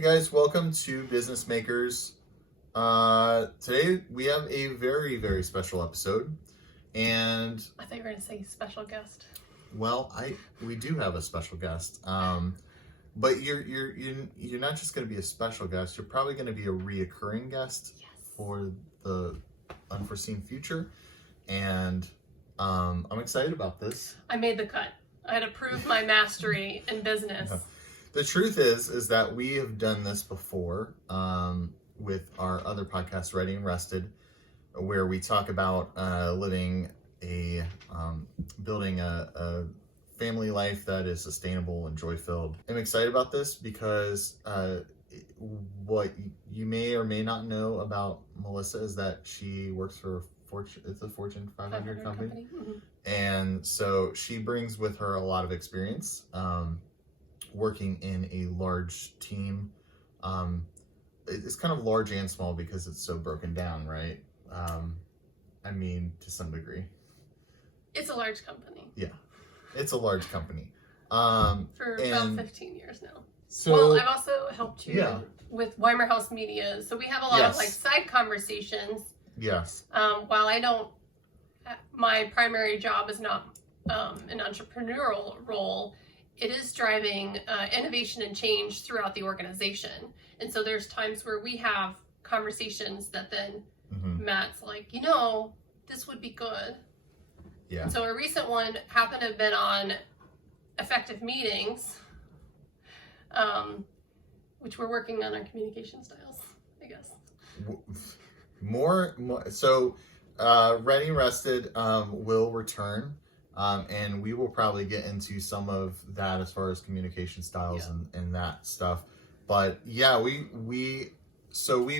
Hey guys, welcome to Business Makers. Today we have a very, very special episode, and I thought you were going to say special guest. well, we do have a special guest, but you're not just going to be a special guest. You're probably going to be a reoccurring guest for the unforeseen future, and I'm excited about this. I made the cut. I had to prove my mastery in business. The truth is that we have done this before with our other podcast, Ready and Rested, where we talk about building a family life that is sustainable and joy-filled. I'm excited about this because what you may or may not know about Melissa is that she works for it's a Fortune 500 company. Mm-hmm. And so she brings with her a lot of experience working in a large team. It's kind of large and small because it's so broken down, right? I mean, to some degree. It's a large company. Yeah, it's a large company. For about 15 years now. So, well, I've also helped you with Weimer House Media. So we have a lot of side conversations. Yes. While my primary job is not an entrepreneurial role, it is driving innovation and change throughout the organization. And so there's times where we have conversations that then Matt's like, this would be good. Yeah. And so a recent one happened to have been on effective meetings, which we're working on our communication styles, I guess. More. So Ready and Rested will return. And we will probably get into some of that as far as communication styles and that stuff. But yeah, we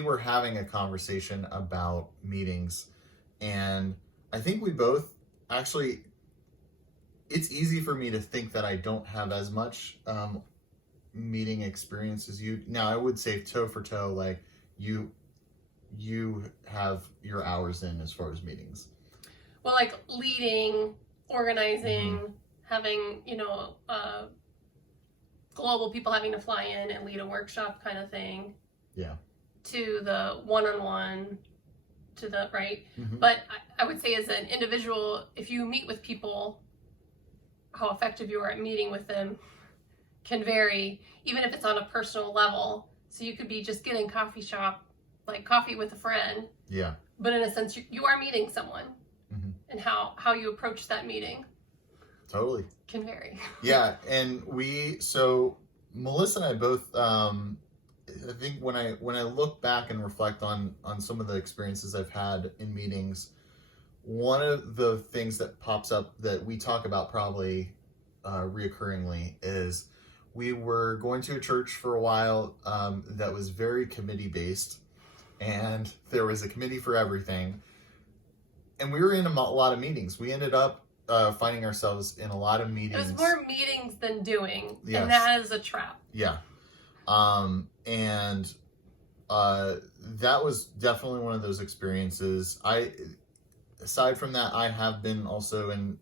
were having a conversation about meetings, and I think we both actually, it's easy for me to think that I don't have as much meeting experience as you. Now, I would say toe for toe, like you have your hours in as far as meetings. Well, like leading, organizing, having, global people having to fly in and lead a workshop kind of thing. Yeah. To the one-on-one, to the, right? But I would say as an individual, if you meet with people, how effective you are at meeting with them can vary, even if it's on a personal level. So you could be just getting coffee with a friend. Yeah. But in a sense, you are meeting someone. And how you approach that meeting totally can vary. Yeah, and so Melissa and I both, I think when I look back and reflect on some of the experiences I've had in meetings, one of the things that pops up that we talk about probably reoccurringly is we were going to a church for a while that was very committee based, and there was a committee for everything. And we were in a lot of meetings. We ended up finding ourselves in a lot of meetings. It was more meetings than doing, and that is a trap. Yeah. And that was definitely one of those experiences. Aside from that, I have been also in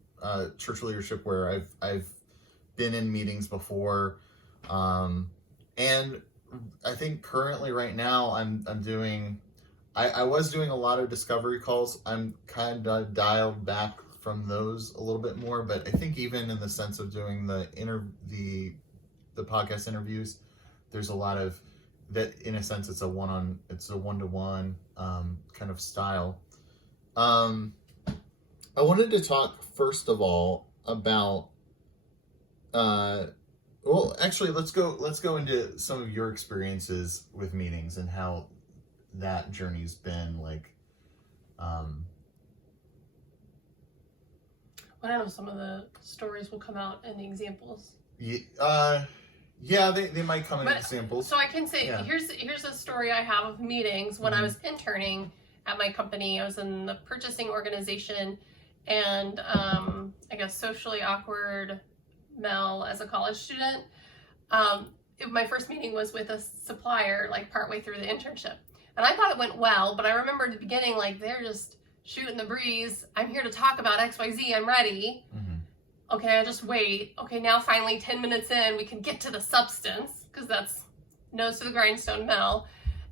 church leadership where I've been in meetings before. And I think currently right now I'm doing... I was doing a lot of discovery calls. I'm kind of dialed back from those a little bit more, but I think even in the sense of doing the podcast interviews, there's a lot of that. In a sense, it's a one-to-one kind of style. I wanted to talk first of all about. Well, actually, let's go into some of your experiences with meetings and how that journey's been like. I don't know, some of the stories will come out in the examples. Yeah, they might come in examples. So I can say, here's a story I have of meetings. When I was interning at my company, I was in the purchasing organization, and I guess socially awkward Mel as a college student. My first meeting was with a supplier, like partway through the internship. And I thought it went well, but I remember at the beginning, like, they're just shooting the breeze. I'm here to talk about XYZ. I'm ready. Okay, I'll just wait. Okay, now finally 10 minutes in, we can get to the substance, because that's nose to the grindstone, Mel.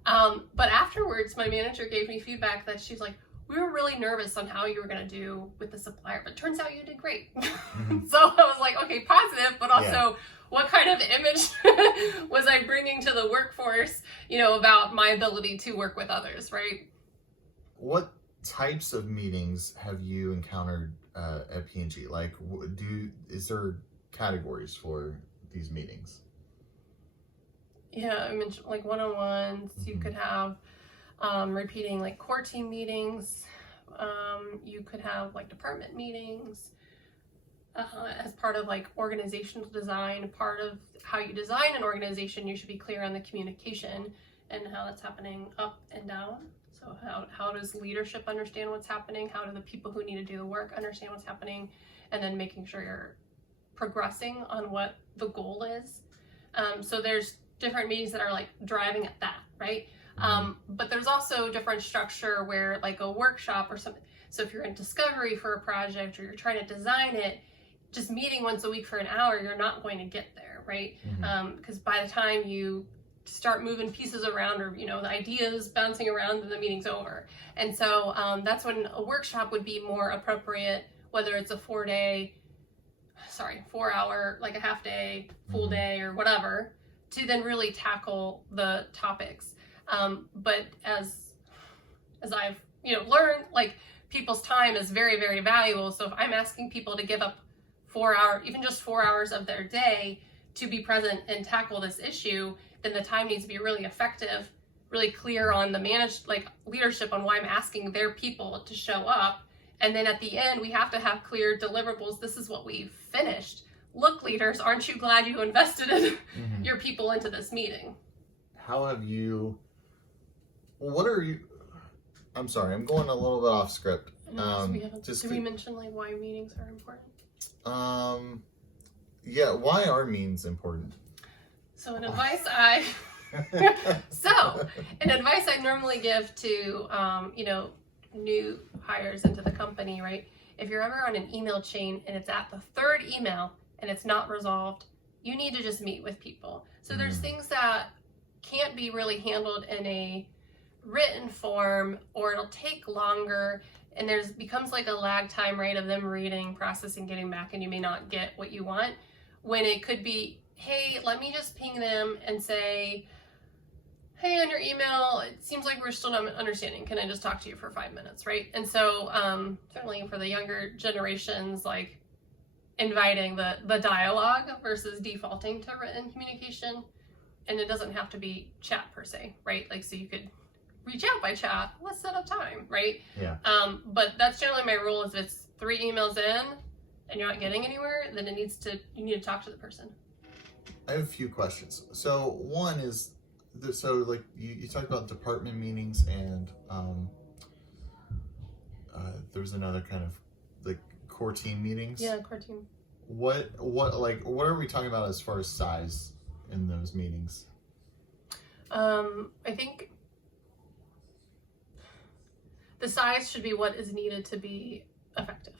But afterwards, my manager gave me feedback that she's like, we were really nervous on how you were going to do with the supplier, but turns out you did great. Mm-hmm. So I was like, okay, positive, but also Yeah. what kind of image was I bringing to the workforce, about my ability to work with others, right? What types of meetings have you encountered at P&G? Like, is there categories for these meetings? Yeah, I mentioned like one-on-ones. You Mhm. could have repeating like core team meetings. You could have like department meetings as part of like organizational design. Part of how you design an organization, you should be clear on the communication and how that's happening up and down. So how does leadership understand what's happening? How do the people who need to do the work understand what's happening? And then making sure you're progressing on what the goal is. So there's different meetings that are like driving at that, right? But there's also different structure where like a workshop or something. So if you're in discovery for a project or you're trying to design it, just meeting once a week for an hour, you're not going to get there, right? Because by the time you start moving pieces around or, the ideas bouncing around, then the meeting's over. And so that's when a workshop would be more appropriate, whether it's a 4 hour, like a half day, full day or whatever, to then really tackle the topics. But as I've, learned, like people's time is very, very valuable. So if I'm asking people to give up 4 hours, even just 4 hours of their day to be present and tackle this issue, then the time needs to be really effective, really clear on the leadership on why I'm asking their people to show up. And then at the end, we have to have clear deliverables. This is what we finished. Look, leaders, aren't you glad you invested your people into this meeting? How have you, what are you, I'm sorry, I'm going a little bit off script. Did we mention like why meetings are important? Yeah, why are meetings important? So an advice I normally give to new hires into the company, right? If you're ever on an email chain and it's at the third email and it's not resolved, you need to just meet with people. So there's things that can't be really handled in a written form, or it'll take longer, and becomes like a lag time, right, of them reading, processing, getting back, and you may not get what you want, when it could be, hey, let me just ping them and say, hey, on your email, it seems like we're still not understanding. Can I just talk to you for 5 minutes, right? And so certainly for the younger generations, like inviting the dialogue versus defaulting to written communication. And it doesn't have to be chat per se, right? Like, so you could reach out by chat. Let's set up time, right? Yeah. But that's generally my rule. Is if it's 3 emails in and you're not getting anywhere, then you need to talk to the person. I have a few questions. So one is, like you talked about department meetings, and there's another kind of like core team meetings. Yeah, core team. What are we talking about as far as size in those meetings? I think the size should be what is needed to be effective.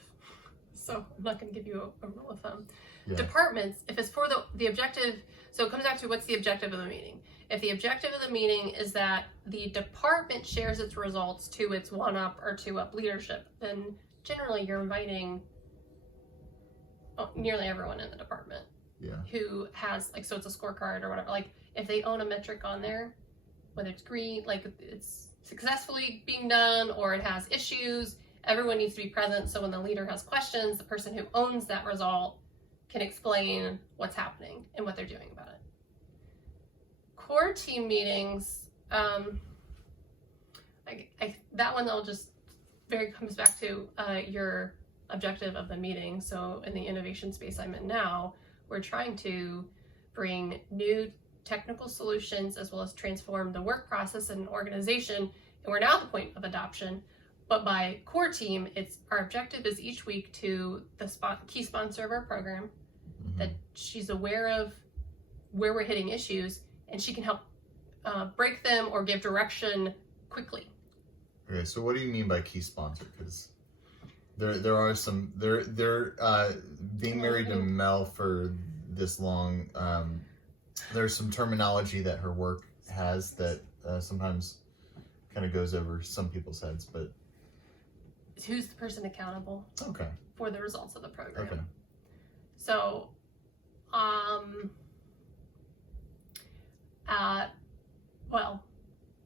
So I'm not going to give you a rule of thumb. Yeah. Departments, if it's for the objective, so it comes back to what's the objective of the meeting. If the objective of the meeting is that the department shares its results to its 1-up or 2-up leadership, then generally you're inviting nearly everyone in the department. Yeah. Who has, like, so it's a scorecard or whatever. Like, if they own a metric on there, whether it's green, like it's successfully being done, or it has issues, everyone needs to be present. So when the leader has questions, the person who owns that result can explain what's happening and what they're doing about it. Core team meetings, that one I'll just comes back to your objective of the meeting. So in the innovation space I'm in now, we're trying to bring new technical solutions as well as transform the work process and organization. And we're now at the point of adoption. But by core team, our objective is each week to the key sponsor of our program, that she's aware of where we're hitting issues, and she can help break them or give direction quickly. Okay, so what do you mean by key sponsor? Because there are some being married to Mel for this long there's some terminology that her work has that sometimes kind of goes over some people's heads, but who's the person accountable okay. for the results of the program? Okay. So, well,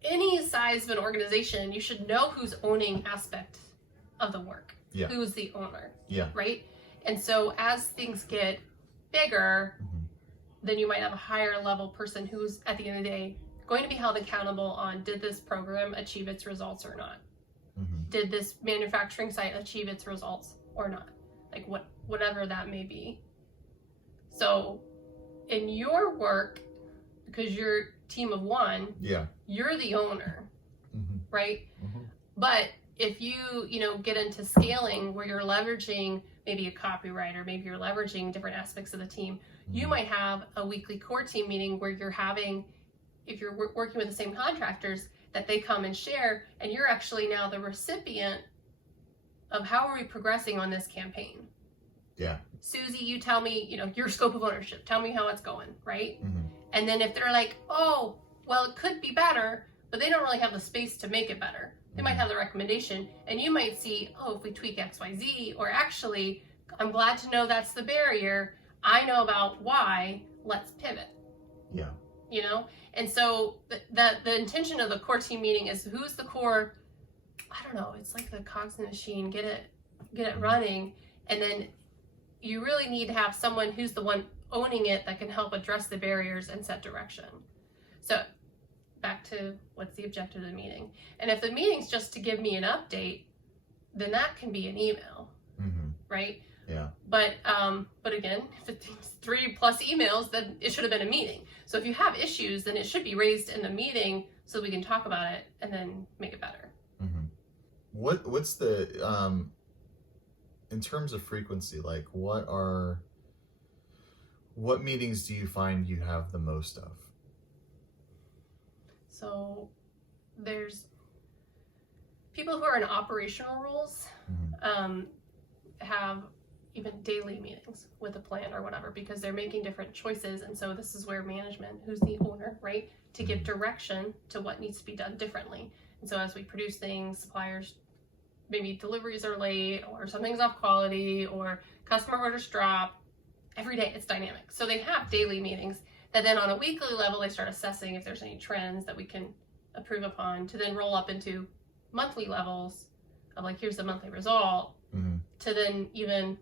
any size of an organization, you should know who's owning aspect of the work. Yeah. Who's the owner. Yeah. Right? And so as things get bigger, then you might have a higher level person who's, at the end of the day, going to be held accountable on, did this program achieve its results or not? Did this manufacturing site achieve its results or not? Like whatever that may be. So in your work, because you're a team of one, you're the owner, right? But if you get into scaling where you're leveraging maybe a copywriter, maybe you're leveraging different aspects of the team, you might have a weekly core team meeting where you're having, if you're working with the same contractors, that they come and share, and you're actually now the recipient of how are we progressing on this campaign. Yeah. Susie, you tell me, your scope of ownership. Tell me how it's going, right? And then if they're like, oh, well, it could be better, but they don't really have the space to make it better. They might have the recommendation, and you might see, oh, if we tweak X, Y, Z, or actually, I'm glad to know that's the barrier. I know about why. Let's pivot. Yeah. And so the intention of the core team meeting is who's the core. I don't know. It's like the cogs in the machine. Get it running, and then you really need to have someone who's the one owning it that can help address the barriers and set direction. So back to what's the objective of the meeting. And if the meeting's just to give me an update, then that can be an email, right? Yeah. But again, if it's 3+ emails, then it should have been a meeting. So if you have issues, then it should be raised in the meeting so we can talk about it and then make it better. What's the in terms of frequency, like what meetings do you find you have the most of? So there's people who are in operational roles have even daily meetings with a plan or whatever, because they're making different choices. And so this is where management, who's the owner, right, to give direction to what needs to be done differently. And so as we produce things, suppliers, maybe deliveries are late or something's off quality or customer orders drop, every day it's dynamic. So they have daily meetings that then on a weekly level, they start assessing if there's any trends that we can improve upon, to then roll up into monthly levels of like, here's the monthly result, to then even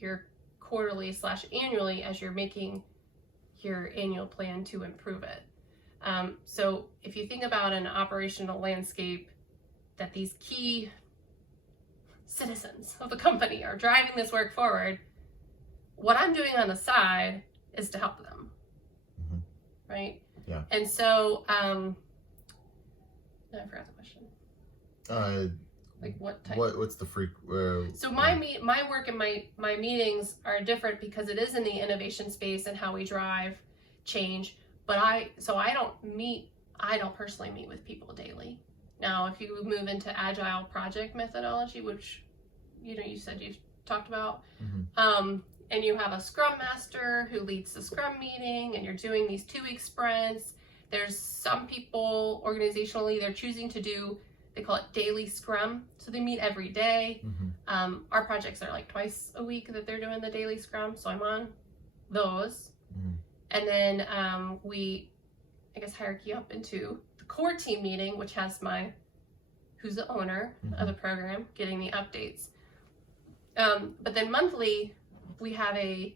your quarterly / annually as you're making your annual plan to improve it. So if you think about an operational landscape, that these key citizens of the company are driving this work forward, what I'm doing on the side is to help them. Right? Yeah. And so, no, I forgot the question. Like what type? What's the So my work and my meetings are different because it is in the innovation space and how we drive change. But I don't personally meet with people daily. Now, if you move into agile project methodology, which you said you've talked about, and you have a scrum master who leads the scrum meeting, and you're doing these 2-week sprints. There's some people organizationally, they're choosing to do, they call it daily scrum. So they meet every day. Our projects are like twice a week that they're doing the daily scrum. So I'm on those. And then we, hierarchy up into the core team meeting, which has who's the owner of the program, getting the updates. But then monthly, we have a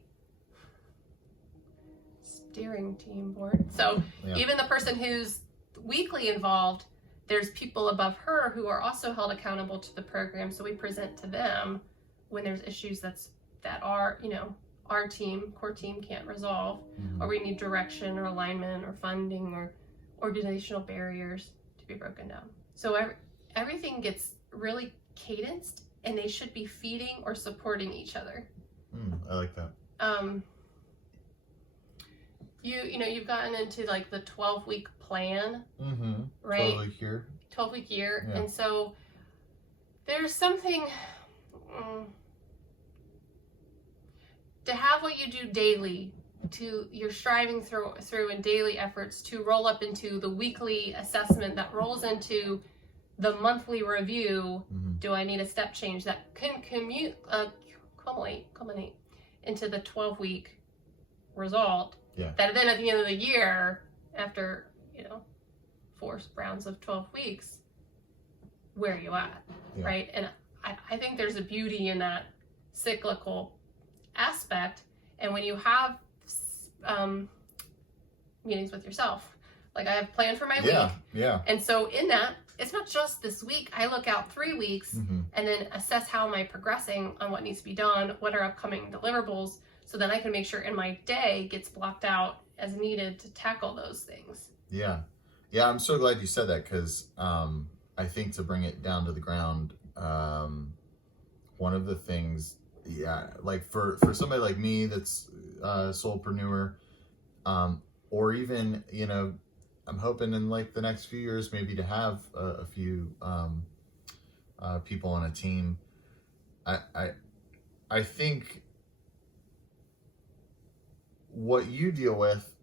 steering team board. So even the person who's weekly involved, there's people above her who are also held accountable to the program. So we present to them when there's issues that are, our core team can't resolve, or we need direction or alignment or funding or organizational barriers to be broken down. So everything gets really cadenced, and they should be feeding or supporting each other. I like that. You've gotten into like the 12-week plan, right? 12-week year. 12-week year, and so there's something to have what you do daily you're striving through in daily efforts to roll up into the weekly assessment that rolls into the monthly review. Do I need a step change that can culminate into the 12-week result? Yeah. That then at the end of the year, after 4 rounds of 12 weeks, where are you at? Yeah. Right? And I think there's a beauty in that cyclical aspect. And when you have meetings with yourself, like I have planned for my week. Yeah. And so in that, it's not just this week. I look out 3 weeks and then assess how am I progressing on what needs to be done, what are upcoming deliverables, so then I can make sure in my day gets blocked out as needed to tackle those things. Yeah. I'm so glad you said that, because I think to bring it down to the ground, one of the things, like for somebody like me that's a solopreneur, or even, I'm hoping in like the next few years maybe to have a few people on a team. I think what you deal with,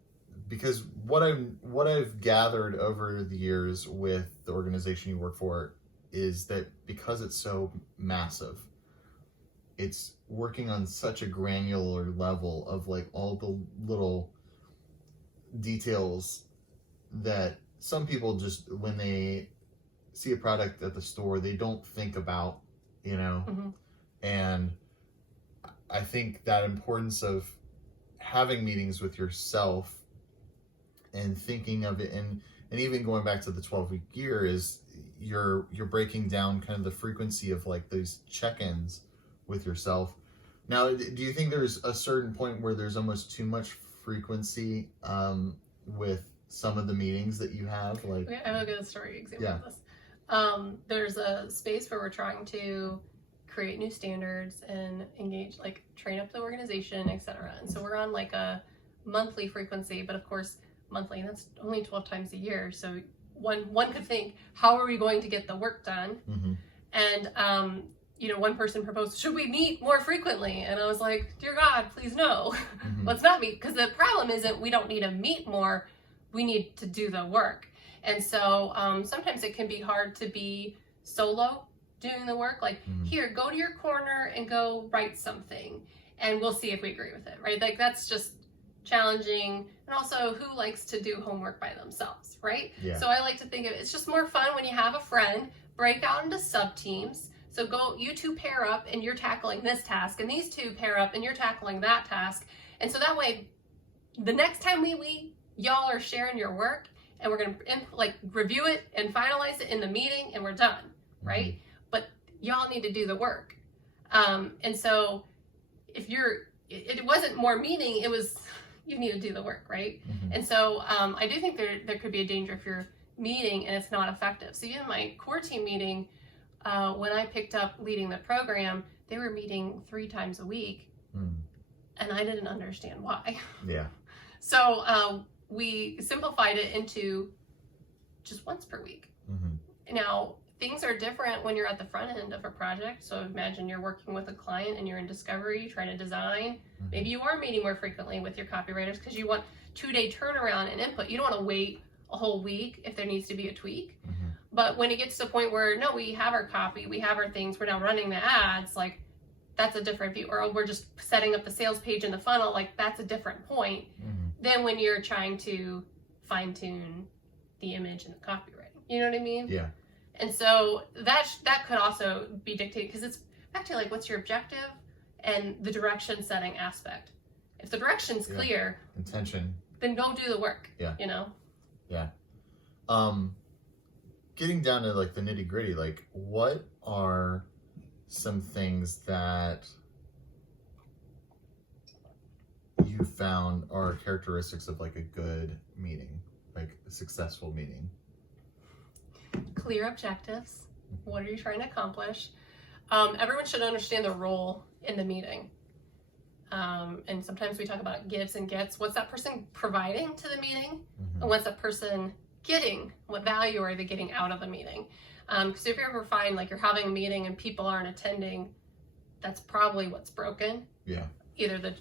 because what I've gathered over the years with the organization you work for is that because it's so massive, it's working on such a granular level of like all the little details that some people just, when they see a product at the store, they don't think about, and I think that importance of having meetings with yourself and thinking of it, and even going back to the 12-week year, is you're breaking down kind of the frequency of like those check-ins with yourself. Now, do you think there's a certain point where there's almost too much frequency with some of the meetings that you have? Like, I have a good story example of this. There's a space where we're trying to create new standards and engage, like train up the organization, etc. And so we're on like a monthly frequency, but of course monthly, and that's only 12 times a year. So one could think, how are we going to get the work done? And one person proposed, should we meet more frequently? And I was like, dear God, please no. Let's not meet, because the problem isn't we don't need to meet more, we need to do the work. And so sometimes it can be hard to be solo doing the work, like here, go to your corner and go write something and we'll see if we agree with it, right? Like that's just challenging. And also, who likes to do homework by themselves, right? So I like to think of it, it's just more fun when you have a friend, break out into sub teams. So go, you two pair up and you're tackling this task, and these two pair up and you're tackling that task. And so that way, the next time y'all are sharing your work, and we're going to review it and finalize it in the meeting, and we're done, right? But y'all need to do the work. And so if it wasn't more meeting, it was, you need to do the work, right? And so I do think there could be a danger if you're meeting and it's not effective. So even my core team meeting, when I picked up leading the program, they were meeting 3 times a week, and I didn't understand why. So we simplified it into just once per week. Now, things are different when you're at the front end of a project. So imagine you're working with a client and you're in discovery, trying to design. Maybe you are meeting more frequently with your copywriters because you want 2-day turnaround and input. You don't want to wait a whole week if there needs to be a tweak. But when it gets to the point where, no, we have our copy, we have our things, we're now running the ads, like that's a different view. Or we're just setting up the sales page in the funnel, like that's a different point than when you're trying to fine tune the image and the copywriting. You know what I mean? Yeah. And so that could also be dictated, because it's back to like, what's your objective and the direction setting aspect. If the direction's clear, intention, then go do the work. Getting down to like the nitty gritty, like what are some things that you found are characteristics of like a good meeting, like a successful meeting? Clear objectives. What are you trying to accomplish? Everyone should understand their role in the meeting. And sometimes we talk about gives and gets. What's that person providing to the meeting? And what's that person getting? What value are they getting out of the meeting? Because if you ever find like you're having a meeting and people aren't attending, that's probably what's broken. either the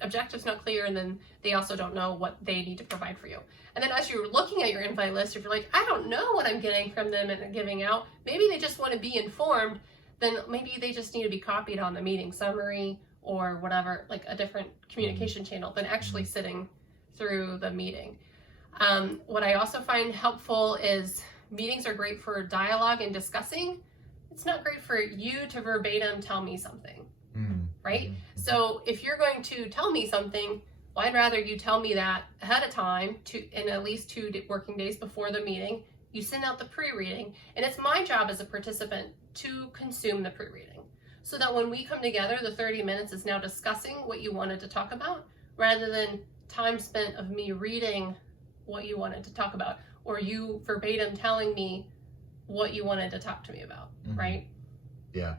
objective's not clear, and then they also don't know what they need to provide for you. And then as you're looking at your invite list, if you're like, I don't know what I'm getting from them and giving out, maybe they just want to be informed, then maybe they just need to be copied on the meeting summary or whatever, like a different communication channel than actually sitting through the meeting. What I also find helpful is meetings are great for dialogue and discussing. It's not great for you to verbatim tell me something, right? So if you're going to tell me something, well, I'd rather you tell me that ahead of time, in at least 2 working days before the meeting. You send out the pre-reading, and it's my job as a participant to consume the pre-reading, so that when we come together, the 30 minutes is now discussing what you wanted to talk about, rather than time spent of me reading what you wanted to talk about, or you verbatim telling me what you wanted to talk to me about, right? Yeah.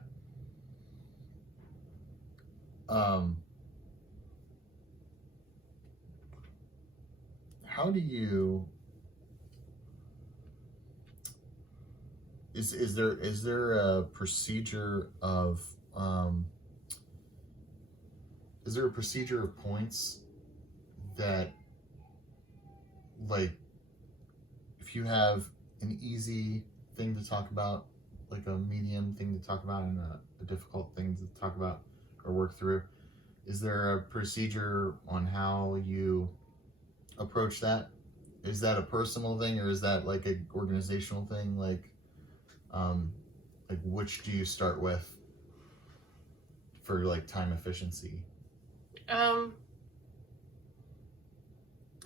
How do you, is there a procedure of points that, like, if you have an easy thing to talk about, like a medium thing to talk about, and a difficult thing to talk about or work through, is there a procedure on how you approach that? Is that a personal thing, or is that like an organizational thing? Like which do you start with for like time efficiency?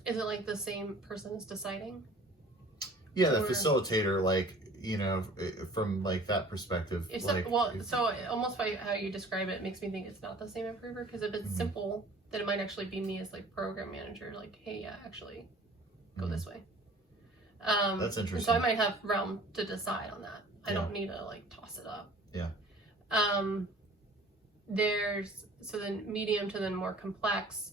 Is it like the same person is deciding? Yeah, the facilitator, like, from like that perspective. So almost by how you describe it makes me think it's not the same improver, because if it's simple, then it might actually be me as like program manager, like, hey, yeah, actually go this way. That's interesting. So I might have realm to decide on that. I don't need to like toss it up. Yeah. So then medium to then more complex.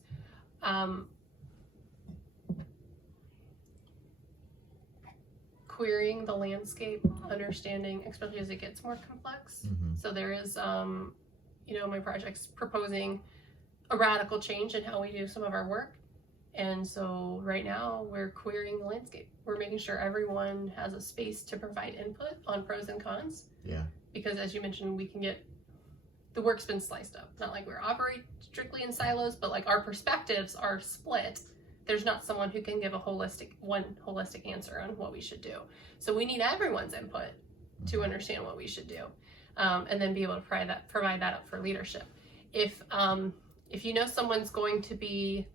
Querying the landscape, understanding, especially as it gets more complex. So there is, my project's proposing a radical change in how we do some of our work. And so right now we're querying the landscape. We're making sure everyone has a space to provide input on pros and cons. Yeah. Because as you mentioned, the work's been sliced up. Not like we're operating strictly in silos, but like our perspectives are split. There's not someone who can give one holistic answer on what we should do. So we need everyone's input to understand what we should do, and then be able to provide that up for leadership. If someone's going to be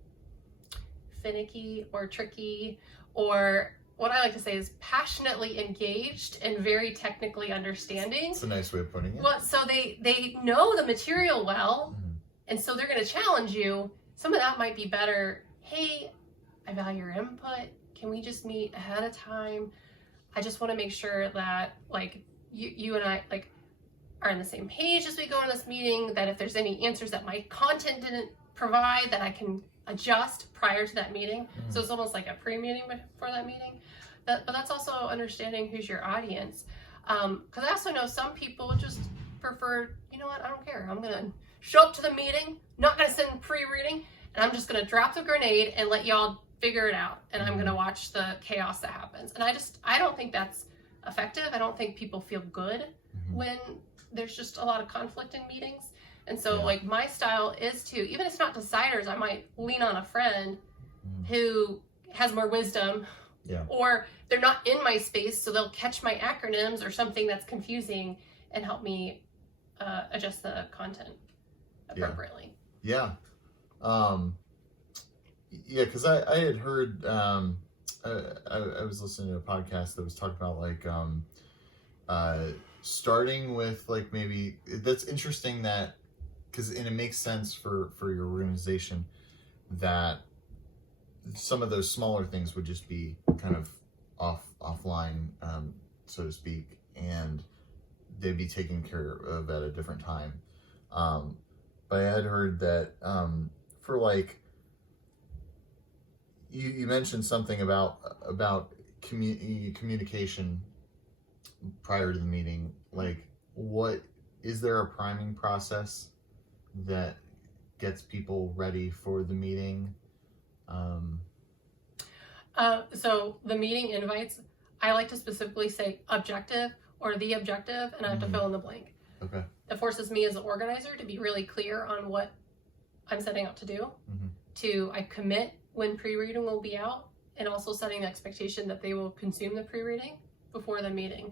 finicky or tricky, or what I like to say is passionately engaged and very technically understanding. That's a nice way of putting it. Well, so they know the material well, and so they're going to challenge you. Some of that might be better. Hey, I value your input. Can we just meet ahead of time? I just want to make sure that like you and I like are on the same page as we go in this meeting, that if there's any answers that my content didn't provide, that I can adjust prior to that meeting. So it's almost like a pre-meeting before that meeting. But that's also understanding who's your audience. Because I also know some people just prefer, you know what, I don't care. I'm going to show up to the meeting, not going to send pre-reading, and I'm just going to drop the grenade and let y'all figure it out. And I'm going to watch the chaos that happens. And I don't think that's effective. I don't think people feel good when there's just a lot of conflict in meetings. And so like my style is to, even if it's not deciders, I might lean on a friend who has more wisdom, or they're not in my space, so they'll catch my acronyms or something that's confusing and help me adjust the content appropriately. Yeah. Because I had heard, I was listening to a podcast that was talking about like starting with like, maybe that's interesting that, and it makes sense for your organization that some of those smaller things would just be kind of offline, so to speak, and they'd be taken care of at a different time. But I had heard that for like, you mentioned something about communication prior to the meeting. Like, what is there a priming process that gets people ready for the meeting? So the meeting invites, I like to specifically say objective or the objective, and I have to fill in the blank. Okay. It forces me as an organizer to be really clear on what I'm setting out to do. I commit when pre-reading will be out, and also setting the expectation that they will consume the pre-reading before the meeting.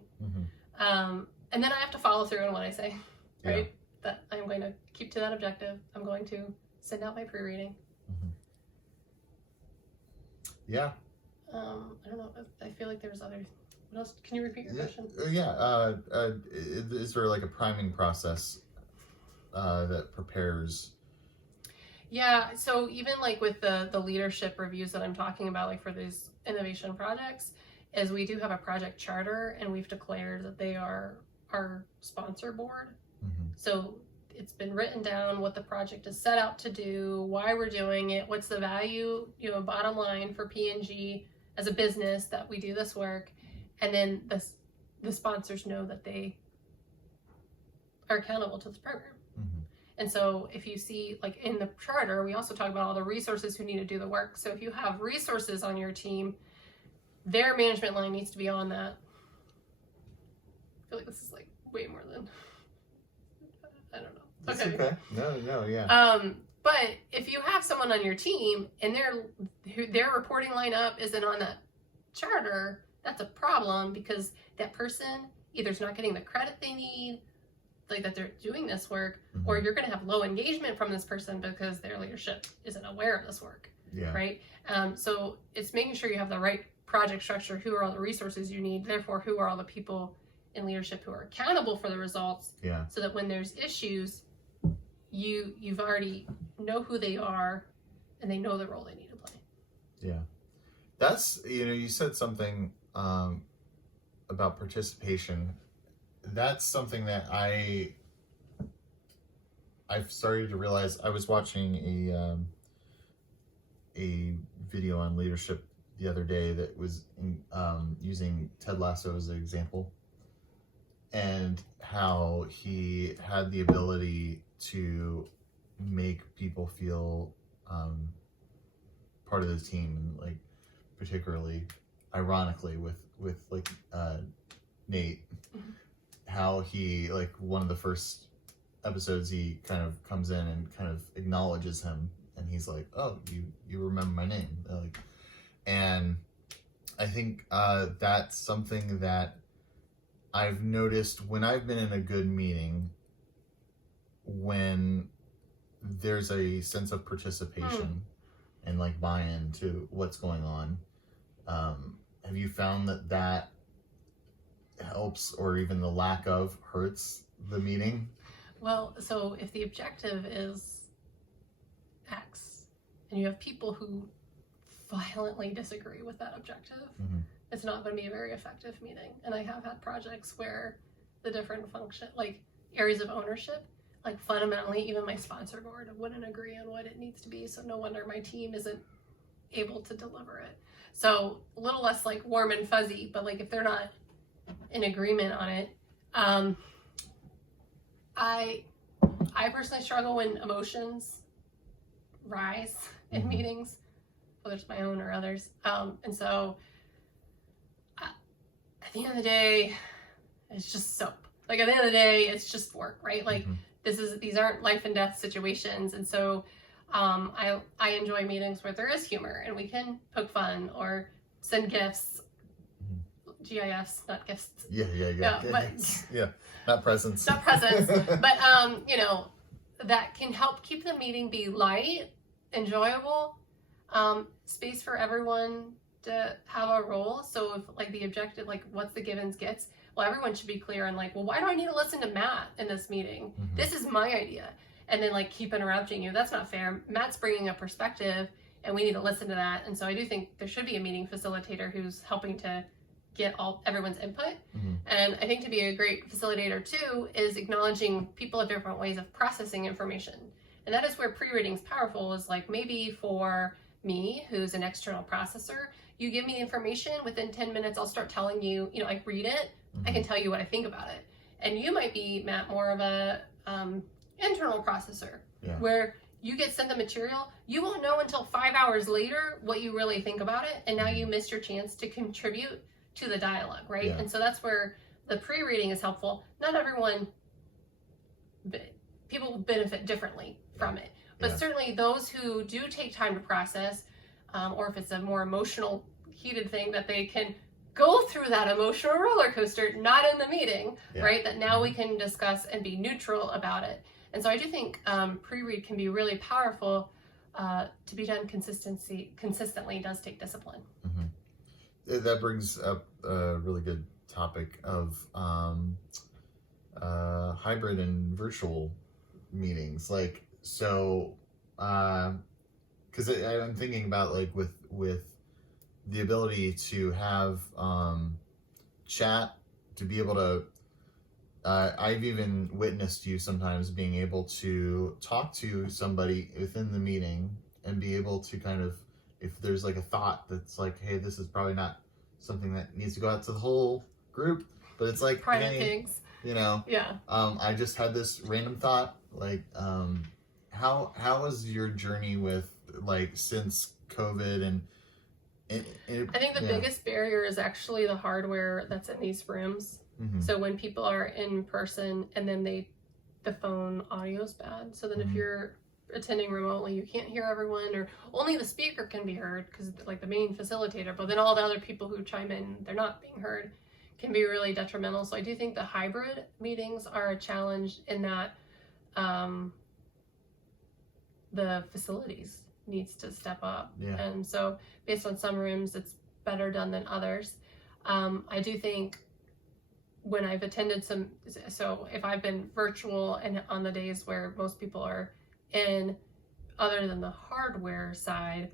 And then I have to follow through on what I say, right? That I'm going to keep to that objective. I'm going to send out my pre-reading. Yeah. I don't know. I feel like there was other. What else? Can you repeat your question? Is there like a priming process that prepares? Yeah. So even like with the leadership reviews that I'm talking about, like for these innovation projects, is we do have a project charter, and we've declared that they are our sponsor board. So it's been written down what the project is set out to do, why we're doing it, what's the value, bottom line for P&G as a business that we do this work, and then the sponsors know that they are accountable to this program. And so if you see, like in the charter, we also talk about all the resources who need to do the work. So if you have resources on your team, their management line needs to be on that. I feel like this is like way more than, I don't know. That's okay. No, yeah. But if you have someone on your team and their reporting lineup isn't on that charter, that's a problem, because that person either is not getting the credit they need, like that they're doing this work, or you're going to have low engagement from this person because their leadership isn't aware of this work. Right? So it's making sure you have the right project structure. Who are all the resources you need? Therefore, who are all the people in leadership who are accountable for the results? So that when there's issues, you've already know who they are, and they know the role they need to play. That's, you said something about participation. That's something that I've started to realize. I was watching a video on leadership the other day that was using Ted Lasso as an example, and how he had the ability to make people feel part of the team, and like particularly ironically with like Nate, how he, like, one of the first episodes, he kind of comes in and kind of acknowledges him, and he's like, oh, you remember my name, like, and I think that's something that I've noticed when I've been in a good meeting, when there's a sense of participation and like buy-in to what's going on. Have you found that helps, or even the lack of hurts the meeting? Well, so if the objective is X, and you have people who violently disagree with that objective, it's not going to be a very effective meeting. And I have had projects where the different function, like areas of ownership, like fundamentally, even my sponsor board wouldn't agree on what it needs to be. So no wonder my team isn't able to deliver it. So a little less like warm and fuzzy, but like if they're not in agreement on it, I personally struggle when emotions rise in meetings, whether it's my own or others. And so at the end of the day, it's just soap. Like at the end of the day, it's just work, right? Like these aren't life and death situations. And so I enjoy meetings where there is humor and we can poke fun or send gifts. GIFs, not gifts. Yeah. But, Not presents. Not presents. But that can help keep the meeting be light, enjoyable, space for everyone to have a role. So if like the objective, like what's the givens gets, well, everyone should be clear on like, well, why do I need to listen to Matt in this meeting? This is my idea. And then like keep interrupting you. That's not fair. Matt's bringing a perspective and we need to listen to that. And so I do think there should be a meeting facilitator who's helping to get everyone's input. And I think to be a great facilitator too is acknowledging people have different ways of processing information. And that is where pre-reading is powerful, is like maybe for me, who's an external processor, you give me information, within 10 minutes, I'll start telling you, I read it, I can tell you what I think about it. And you might be, Matt, more of a internal processor, where you get sent the material, you won't know until 5 hours later what you really think about it, and now you missed your chance to contribute to the dialogue, right? Yeah. And so that's where the pre-reading is helpful. Not everyone, people benefit differently from it, but Yeah. certainly those who do take time to process, or if it's a more emotional, heated thing, that they can go through that emotional roller coaster, not in the meeting, Yeah. right? That now we can discuss and be neutral about it. And so I do think pre-read can be really powerful. To be done consistently does take discipline. Mm-hmm. That brings up a really good topic of hybrid and virtual meetings. Like, so, because I'm thinking about like with the ability to have chat, to be able to. I've even witnessed you sometimes being able to talk to somebody within the meeting and be able to kind of, if there's like a thought that's like, hey, this is probably not something that needs to go out to the whole group, but it's like, Private hey, things. you know, Yeah. I just had this random thought, like, how was your journey with, like, since COVID and I think the biggest barrier is actually the hardware that's in these rooms. Mm-hmm. So when people are in person and then the phone audio is bad. So then if you're attending remotely, you can't hear everyone, or only the speaker can be heard because like the main facilitator, but then all the other people who chime in, they're not being heard, can be really detrimental. So I do think the hybrid meetings are a challenge in that the facilities needs to step up. Yeah. And so based on some rooms, it's better done than others. I do think when I've attended so if I've been virtual and on the days where most people are in, other than the hardware side,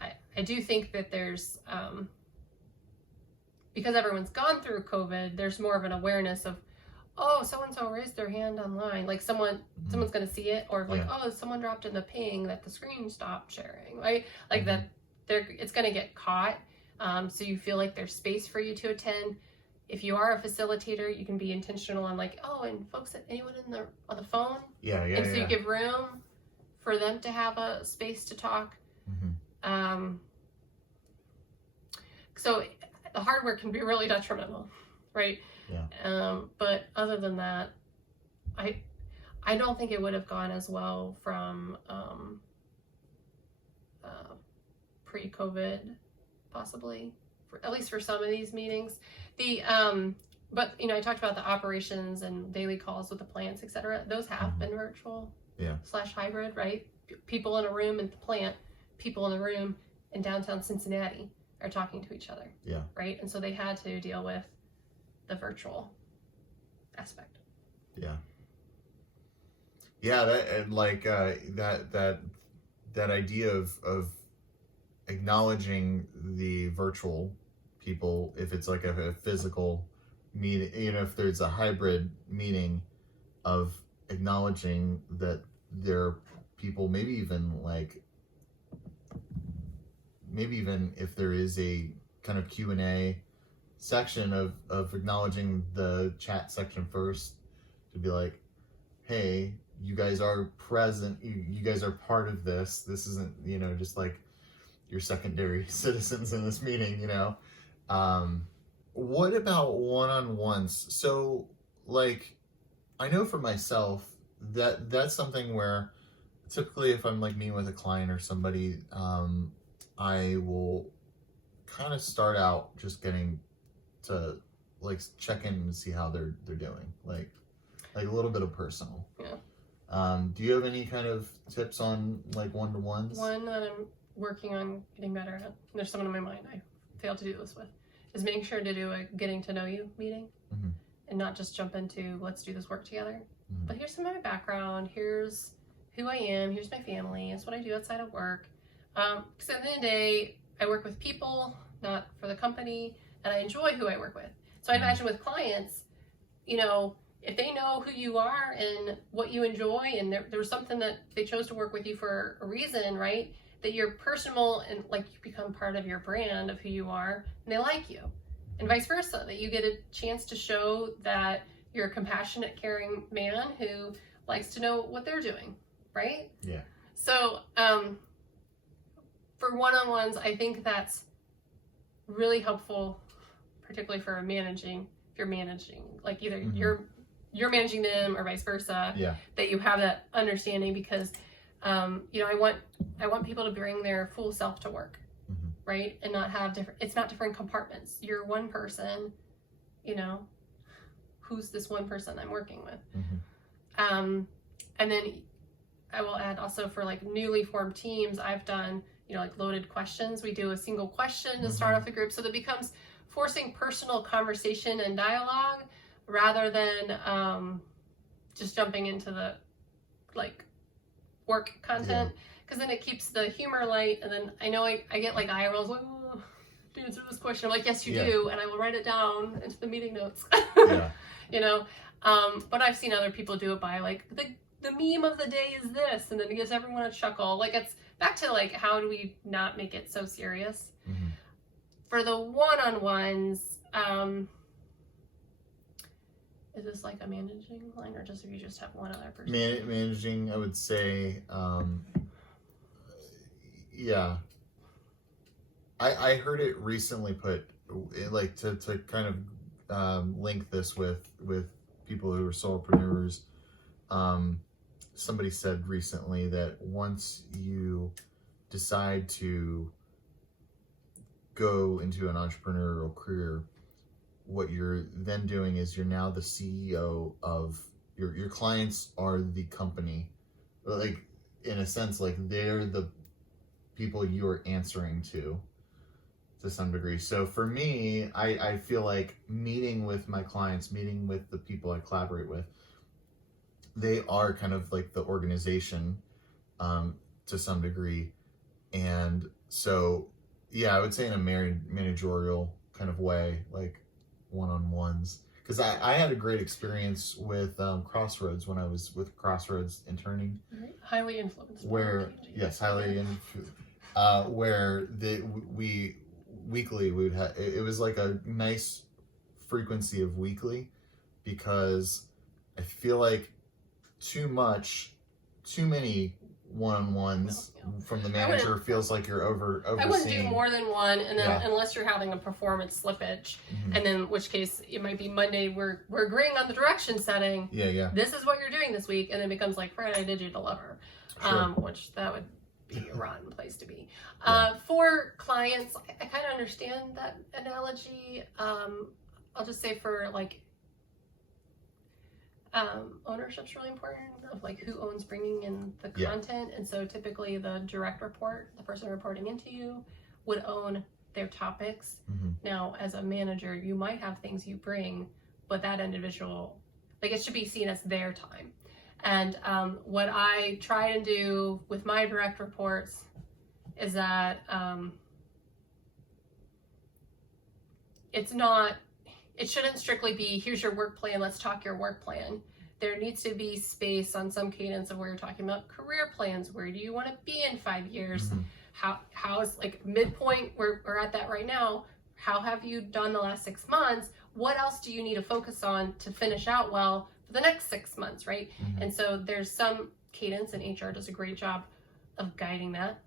I do think that there's, because everyone's gone through COVID, there's more of an awareness of, oh, so-and-so raised their hand online. Like someone's going to see it, or like, oh, someone dropped in the ping that the screen stopped sharing, right? Like that it's going to get caught. So you feel like there's space for you to attend. If you are a facilitator, you can be intentional on like, oh, and folks, anyone on the phone? And so you give room for them to have a space to talk. So the hardware can be really detrimental, right? Yeah. But other than that, I don't think it would have gone as well from pre-COVID, possibly, at least for some of these meetings. But I talked about the operations and daily calls with the plants, etc. Those have been virtual, / hybrid, right? People in a room in the plant, people in the room in downtown Cincinnati are talking to each other, right? And so they had to deal with the virtual aspect. That, and like that idea of acknowledging the virtual people, if it's like a physical meeting, if there's a hybrid meeting, of acknowledging that there are people, maybe even if there is a kind of Q&A section of acknowledging the chat section first, to be like, hey, you guys are present, you guys are part of this. This isn't, just like your secondary citizens in this meeting, What about one-on-ones? So, like, I know for myself that that's something where typically if I'm like meeting with a client or somebody, I will kind of start out just getting to like check in and see how they're doing, like a little bit of personal. Do you have any kind of tips on like one-to-ones? One that I'm working on getting better at, and there's someone in my mind I failed to do this with, is making sure to do a getting to know you meeting, and not just jump into let's do this work together. But here's some of my background, here's who I am, here's my family, here's what I do outside of work. Because at the end of the day, I work with people, not for the company, and I enjoy who I work with. So I imagine with clients, if they know who you are and what you enjoy, and there was something that they chose to work with you for a reason, right? That you're personal and like you become part of your brand of who you are, and they like you. And vice versa, that you get a chance to show that you're a compassionate, caring man who likes to know what they're doing, right? So for one-on-ones, I think that's really helpful, particularly for if you're managing, like either you're managing them or vice versa. Yeah. That you have that understanding, because I want people to bring their full self to work, right, and not have it's not different compartments. You're one person, who's this one person I'm working with. And then I will add also for like newly formed teams, I've done like loaded questions. We do a single question to start off a group, so that becomes forcing personal conversation and dialogue rather than just jumping into the like work content, because then it keeps the humor light. And then I know I get like eye rolls, like, oh, to answer this question. I'm like, yes, you do, and I will write it down into the meeting notes. But I've seen other people do it by like the meme of the day is this, and then it gives everyone a chuckle. Like, it's back to like, how do we not make it so serious? For the one-on-ones, is this like a managing line, or just if you just have one other person? Managing, I would say, yeah. I heard it recently put, like, to kind of link this with people who are solopreneurs. Somebody said recently that once you decide to go into an entrepreneurial career, what you're then doing is you're now the CEO of your clients are the company, like, in a sense, like they're the people you're answering to some degree. So for me, I feel like meeting with my clients, meeting with the people I collaborate with, they are kind of like the organization to some degree. And so, yeah, I would say in a managerial kind of way, like one-on-ones. Because I had a great experience with Crossroads when I was with Crossroads interning. Highly influenced. Where, yes, highly influenced. Where we weekly we would have, it was like a nice frequency of weekly, because I feel like too many one-on-ones from the manager feels like you're overseeing. I wouldn't do more than one, and then unless you're having a performance slippage, and then in which case it might be Monday, we're agreeing on the direction setting. This is what you're doing this week, and then it becomes like, Friday, did you deliver? Which that would be a rotten place to be. For clients, I kind of understand that analogy. I'll just say for like ownership's really important, of like who owns bringing in the content. And so typically the direct report, the person reporting into you, would own their topics. Now, as a manager, you might have things you bring, but that individual, like, it should be seen as their time. And what I try to do with my direct reports is that it shouldn't strictly be, here's your work plan, let's talk your work plan. There needs to be space on some cadence of where you're talking about career plans. Where do you want to be in 5 years? How's like midpoint, we're at that right now. How have you done the last 6 months? What else do you need to focus on to finish out well for the next 6 months, right? And so there's some cadence, and HR does a great job of guiding that.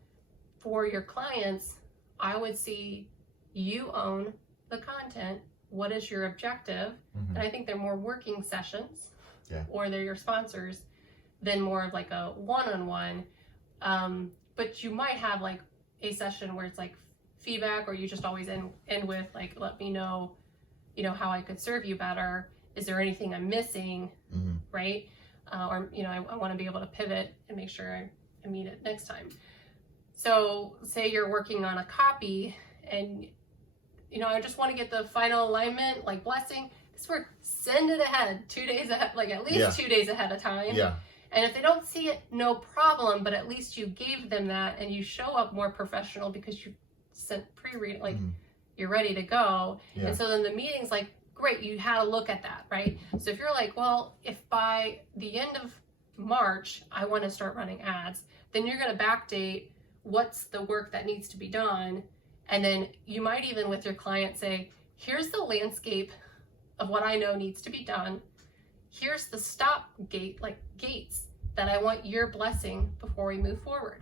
For your clients, I would see you own the content. What is your objective? And I think they're more working sessions, or they're your sponsors, than more of like a one-on-one. But you might have like a session where it's like feedback, or you just always end with like, let me know, how I could serve you better. Is there anything I'm missing, right? Or, I want to be able to pivot and make sure I meet it next time. So say you're working on a copy, and I just want to get the final alignment, like blessing. This work, send it ahead 2 days ahead, like at least 2 days ahead of time. And if they don't see it, no problem, but at least you gave them that, and you show up more professional because you sent pre-read, like you're ready to go. And so then the meeting's like, great, you had a look at that, right? So if you're like, well, if by the end of March, I want to start running ads, then you're going to backdate what's the work that needs to be done. And then you might even with your client say, here's the landscape of what I know needs to be done. Here's the stop gate, like gates that I want your blessing before we move forward.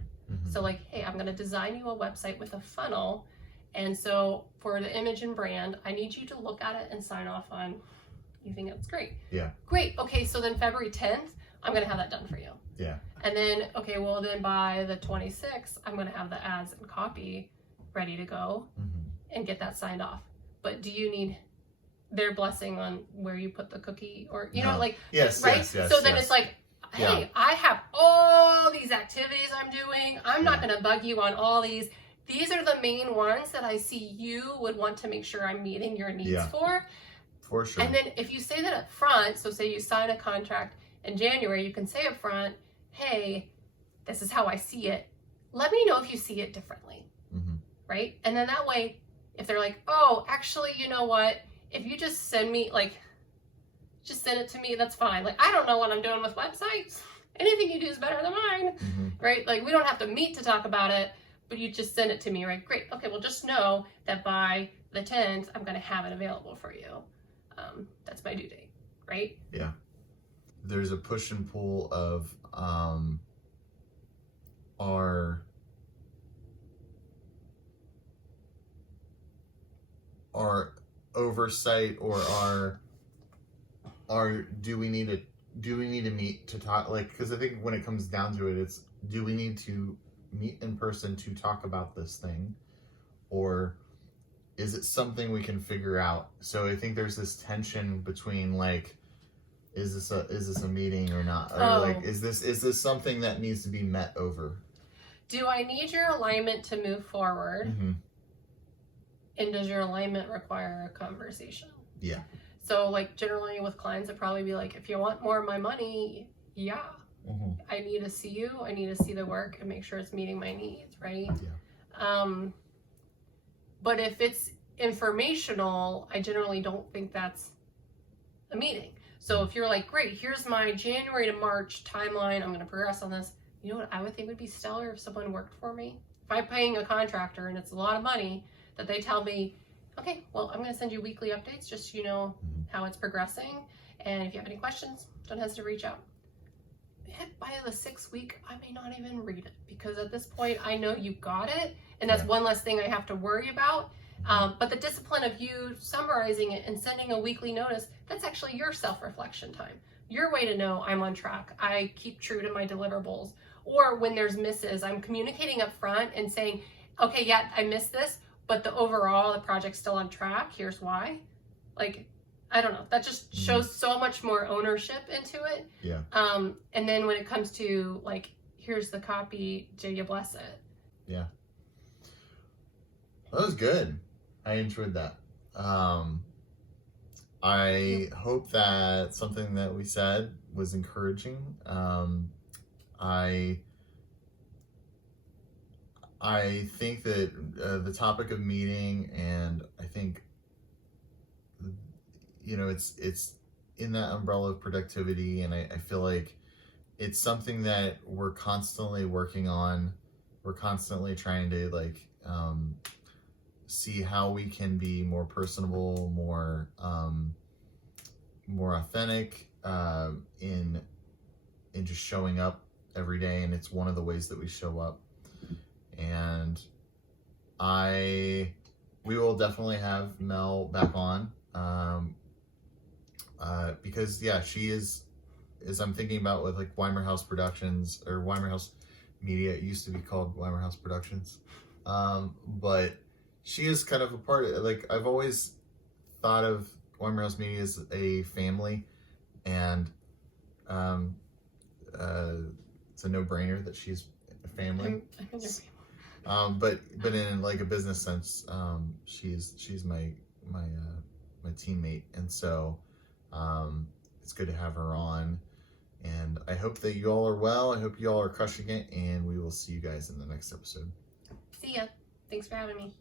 So like, hey, I'm going to design you a website with a funnel. And so for the image and brand, I need you to look at it and sign off on, you think that's great. Yeah. Great. Okay. So then February 10th, I'm going to have that done for you. Yeah. And then, okay, well then by the 26th, I'm going to have the ads and copy ready to go and get that signed off. But do you need their blessing on where you put the cookie or, you know, like, yes, right? Yes, so then it's like, hey, I have all these activities I'm doing. I'm not going to bug you on all these. These are the main ones that I see you would want to make sure I'm meeting your needs for. For sure. And then if you say that up front, so say you sign a contract in January, you can say up front, hey, this is how I see it. Let me know if you see it differently, right? And then that way, if they're like, oh, actually, you know what? If you just send me, like, just send it to me, that's fine. Like, I don't know what I'm doing with websites. Anything you do is better than mine, right? Like, we don't have to meet to talk about it, but you just send it to me, right? Great. Okay, well, just know that by the 10th, I'm going to have it available for you. That's my due date, right? Yeah. There's a push and pull of our oversight or our do we need to meet to talk, like, because I think when it comes down to it, it's do we need to meet in person to talk about this thing, or is it something we can figure out? So I think there's this tension between like, is this a meeting or not, or like is this something that needs to be met over? Do I need your alignment to move forward? And does your alignment require a conversation? Yeah. So like generally with clients, it'd probably be like, if you want more of my money, I need to see you. I need to see the work and make sure it's meeting my needs, right? Yeah. But if it's informational, I generally don't think that's a meeting. So if you're like, great, here's my January to March timeline, I'm going to progress on this. You know what I would think would be stellar if someone worked for me? If I'm paying a contractor and it's a lot of money, that they tell me, okay, well, I'm going to send you weekly updates just so you know how it's progressing. And if you have any questions, don't hesitate to reach out. By the 6th week, I may not even read it because at this point, I know you got it. And that's one less thing I have to worry about. But the discipline of you summarizing it and sending a weekly notice, that's actually your self-reflection time. Your way to know I'm on track. I keep true to my deliverables. Or when there's misses, I'm communicating up front and saying, okay, yeah, I missed this, but the project's still on track. Here's why. Like, I don't know. That just shows so much more ownership into it. Yeah. And then when it comes to like, here's the copy, do you bless it? Yeah. That was good. I enjoyed that. I hope that something that we said was encouraging. I think that the topic of meeting, and I think, you know, it's in that umbrella of productivity, and I feel like it's something that we're constantly working on. We're constantly trying to like see how we can be more personable, more authentic in just showing up every day, and it's one of the ways that we show up. And we will definitely have Mel back on because she is I'm thinking about with like Weimer House Productions or Weimer House Media. It used to be called Weimer House Productions, but she is kind of a part of it. Like, I've always thought of Weimer House Media as a family, and it's a no-brainer that she's a family. But in like a business sense, she's my teammate, and so it's good to have her on. And I hope that you all are well. I hope you all are crushing it, and we will see you guys in the next episode. See ya. Thanks for having me.